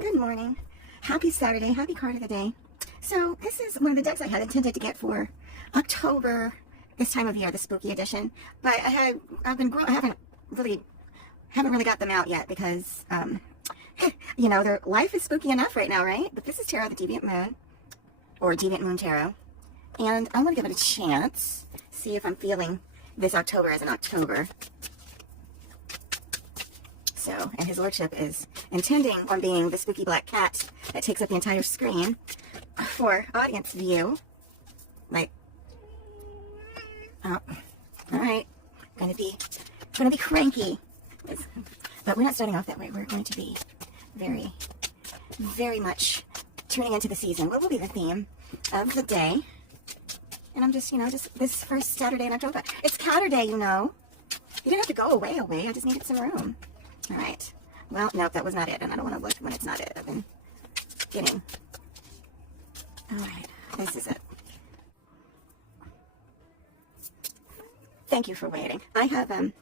Good morning. Happy Saturday. Happy card of the day. So this is one of the decks I had intended to get for October, this time of year, the spooky edition. But I haven't really got them out yet because, you know, their life is spooky enough right now, right? But this is Tarot of the Deviant Moon, or Deviant Moon Tarot. And I'm going to give it a chance, see if I'm feeling this October as an October. So, and his lordship is intending on being the spooky black cat that takes up the entire screen for audience view. Like, oh, all right, gonna be cranky. But we're not starting off that way. We're going to be very, very much tuning into the season. What will be the theme of the day? And I'm just, just this first Saturday in October. It's Catterday, you know. You didn't have to go away. I just needed some room. All right. Well, nope, that was not it, and I don't want to look when it's not it. I've been getting. All right, this is it. Thank you for waiting. I had a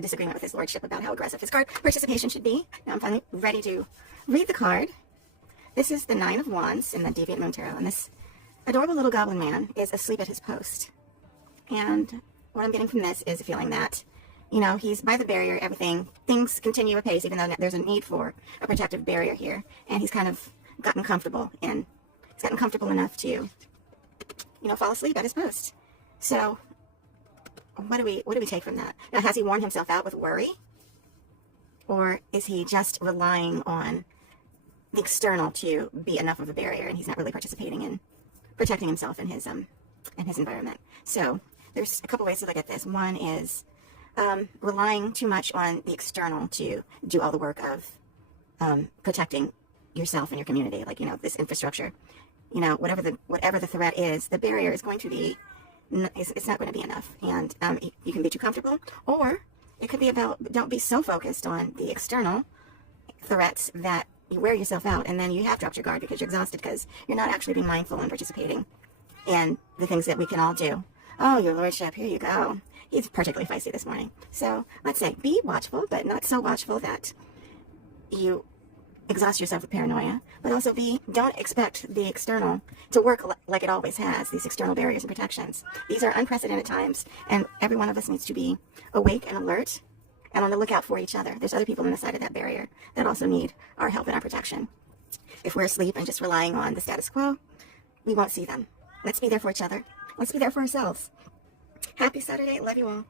disagreement with his lordship about how aggressive his card participation should be. Now I'm finally ready to read the card. This is the Nine of Wands in the Deviant Moon Tarot, and this adorable little goblin man is asleep at his post. And what I'm getting from this is a feeling that, you know, he's by the barrier, things continue apace, even though there's a need for a protective barrier here. And he's kind of gotten comfortable, and he's gotten comfortable enough to, you know, fall asleep at his post. So, what do we take from that? Now, has he worn himself out with worry? Or is he just relying on the external to be enough of a barrier, and he's not really participating in protecting himself in his environment? So, there's a couple ways to look at this. One is relying too much on the external to do all the work of protecting yourself and your community, like, you know, this infrastructure. You know, whatever the threat is, the barrier is going to be, it's not going to be enough, and you can be too comfortable, or it could be about, don't be so focused on the external threats that you wear yourself out, and then you have dropped your guard because you're exhausted, because you're not actually being mindful and participating in the things that we can all do. Oh, your lordship, here you go. He's particularly feisty this morning. So let's say, be watchful, but not so watchful that you exhaust yourself with paranoia. But also don't expect the external to work like it always has, these external barriers and protections. These are unprecedented times, and every one of us needs to be awake and alert and on the lookout for each other. There's other people on the side of that barrier that also need our help and our protection. If we're asleep and just relying on the status quo, we won't see them. Let's be there for each other. Let's be there for ourselves. Happy Saturday. Love you all.